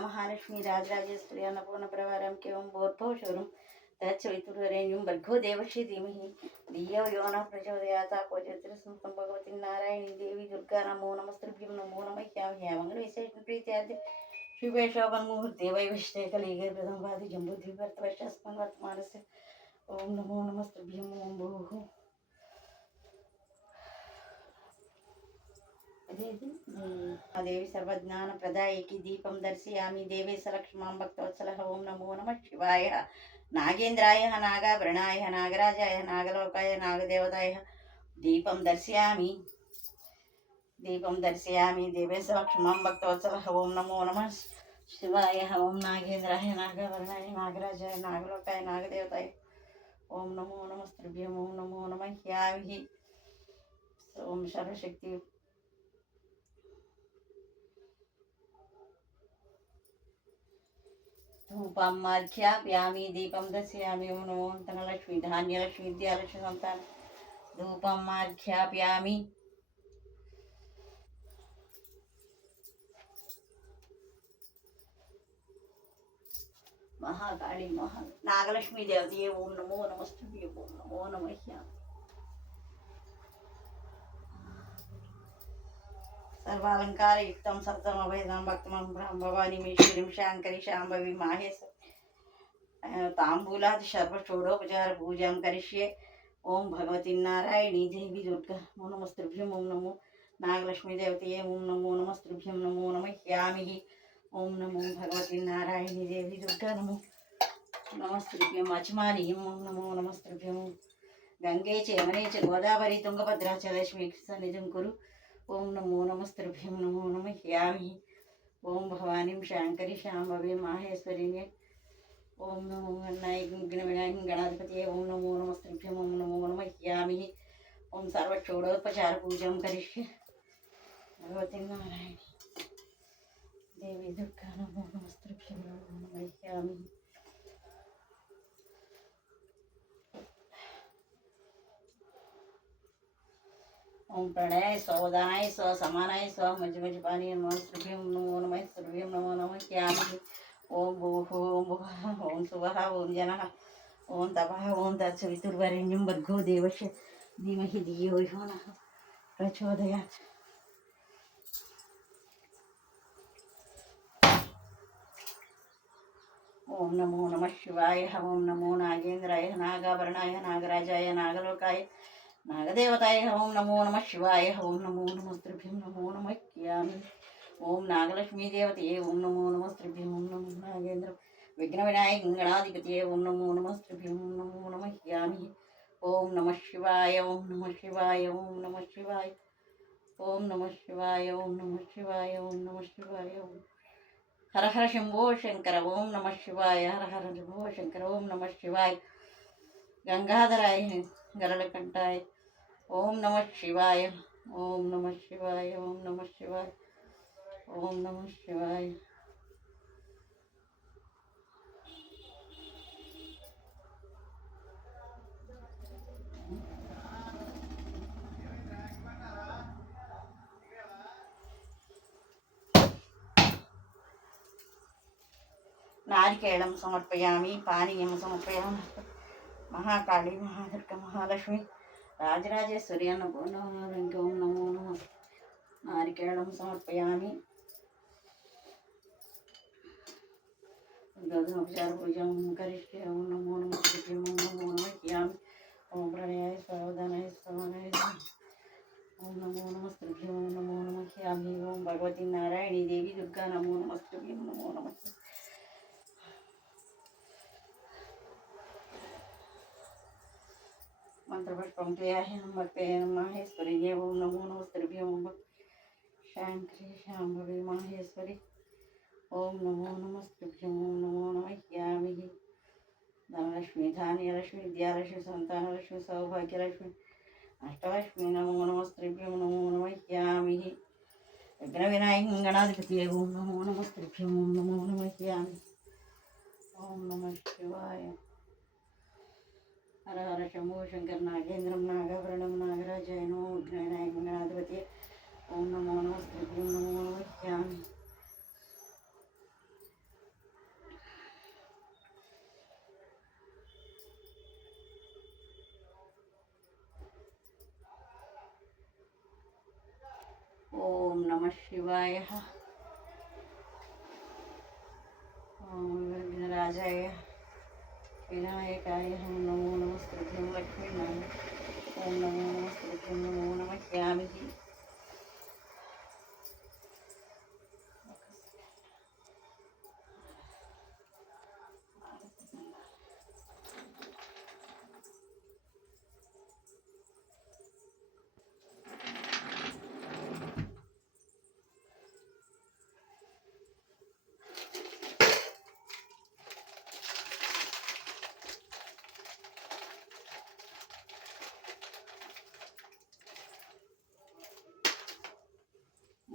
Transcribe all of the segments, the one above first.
महालक्ष्मी राजराजेश्वरी अन्नपूर्णप्रभारं केवं बोर्भोषवरं तत्सवितुर्वरेण्यं भर्गो देवश्री धीमहि धियो यो नः प्रचोदयात् अपोजत्रस्मृतं भगवती नारायणी देवी दुर्गा नमो नमस्तृभ्यं नमो नमः ह्यामङ्गलविशेषप्रीत्याद्य शिवे शोभन्मुहूर्ते वैविष्टे कलिगे प्रथम भाति जम्बुद्वीपर्तवश्चस्मन् वर्तमानस्य ॐ नमो नमस्तृभ्यं ॐ भूः దేవి సర్వజ్ఞాన ప్రదాయికి దీపం దర్శయామి దేవే సలక్ష్మాం భక్తవత్సల ఓం నమో నమ శివాయ నాగేంద్రాయ నాగాభరణాయ నాగరాజాయ నాగలోకాయ నాగదేవతాయ దీపం దర్శయామి దీపం దర్శయామి దేవే సలక్ష్మాం భక్తవత్సల ఓం నమో నమ శివాయ ఓం నాగేంద్రాయ నాగాభరణాయ నాగరాజాయ నాగలోకాయ నాగదేవతాయ ఓం నమో నమస్త్రిభ్యం ఓం నమో నమ హ్యావి ఓం సర్వశక్తి धूपं माध्याप्यामि दीपं दर्शयामि ॐ नमो धनलक्ष्मी धान्यलक्ष्मी, विद्यालक्ष्मी सन्तान धूपं माध्याप्यामि महाकाली महा नागलक्ष्मी देवते ओम नमो नमस्तुभ्ये, ओम नमो नमः। సర్వాలంకారయుక్తం సప్తమభయదం భక్తమం బ్రహ్మ మేశ్వరం శాంకరి శాంభవి మాహేశ్వరి. తాంబూలాది శర్వ షోడోపచార పూజాం కరిష్యే. ఓం భగవతి నారాయణి దేవి దుర్గా. ఓం నమస్తృభ్యం ఓం నమో నాగలక్ష్మీ దేవతయే. ఓం నమో నమస్తృభ్యం నమో నమ నమహ్యామి ఓం నమో భగవతి నారాయణి దేవి దుర్గా నమో నమస్తృభ్యం అచమాని ఓం నమో నమస్తృభ్యం గంగే చమనే చ గోదావరి తుంగభద్రాచలక్ష్మీ చ లక్ష్మీ సన్నిధం కురు. ओम नमो नमस्त्रभ्यं नमो नमः ह्यामि ओम भवानीं शाङ्करी शाम्भवे माहेश्वरीने ओम नमो गणाय गणविनायकं गणाधिपतये। ओम नमो नमस्त्रभ्यं ओम नमो नमः ह्यामि ओम सर्वषोडोपचारपूजां करिष्ये। भगवती नारायणी। देवी दुर्गा नमो नमस्त्रभ्यं नमो नमः ह्यामि ओम प्रणय स्व उदानाय स्व समानाय स्व नमः श्रुभ्यं नमो नमः श्रुभ्यं नमो नमः क्यामि ओम भूः, ओम भुवः ओम सुवः, ओम जनः, ओम तपः, ओम तत्सवितुर्वरेण्यं भर्गो देवस्य धीमहि धियो यो नः। प्रचोदयात्। ओम नमो नमः शिवाय, ओम नमो नागेन्द्राय, नागाभरणाय, नागराजाय, नागलोकाय नागदेवताय ओम नमो नमः शिवाय ओम नमो नमस्त्रिभ्यं नमो नमः क्यामि। ओम नागलक्ष्मी देवते ओम नमो नमस्त्रिभ्यं ओम नमो नागेन्द्र। विघ्नविनायक गणाधिपतये ओम नमो नमस्त्रिभ्यं ओम नमो नमः क्यामि। ओम नमः शिवाय, ओम नमः शिवाय, ओम नमः शिवाय। ओम नमः शिवाय, ओम नमः शिवाय, ओम नमः शिवाय। ओम हर हर शंभो शंकर, ओम नमः शिवाय। हर हर शंभो शंकर, ओम नमः शिवाय। गंगाधराय गरड़कंठाय ओम नमः शिवाय, ओम नमः शिवाय, ओम नमः शिवाय, ओम नमः शिवाय। नारिकेलं समर्पयामि, पानीयं समर्पयामि। महाकाली, महादुर्गा, महालक्ष्मी। राजराजेश्वरी अन्नपूर्णारङ्गे ओं नमो नमः नारिकेलं समर्पयामि गौतमोपचारपूजां करिष्ये ॐ नमो नमः श्रीभ्यं ॐ नमो नमः क्रियामि ॐ प्रणयाय स्वरोदनाय स्वनाय ॐ नमो नमः श्रीभ्यं ॐ नमो नमः क्रियामि ॐ भगवती नारायणी देवी दुर्गा नमो नमः श्रीभ्यं नमो नमः माहेश्वरी ओम नमो नमस्तेभ्य ओम शांकरी शाम्भवी माहेश्वरी ओम नमो नमस्तेभ्य ओम नमो नमः यामि धनलक्ष्मी धान्यलक्ष्मी विद्यालक्ष्मी संतानलक्ष्मी सौभाग्यलक्ष्मी अष्टलक्ष्मी नमो नमस्तेभ्य नमो नमः यामि विघ्नविनायकं गणाधिपति ओम नमो नमस्तेभ्य ओम नमो नमः हर हर शंभो शंकर नागेंद्रम नागाभरणम नागराज नो उग्रणाय ओम नमो नमस्ते, ओम नमो नमस्यामि ओम शिवाय। ओम వినాయకాయ ఓం నమో నమస్కృతం లక్ష్మీ ఓం నమో నమస్కృతం నమో నమ. శ్యామికి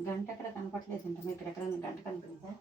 గంట ఎక్కడ కనపట్లేదు ఇంత మీకు ఎక్కడ గంట కనపడిందా?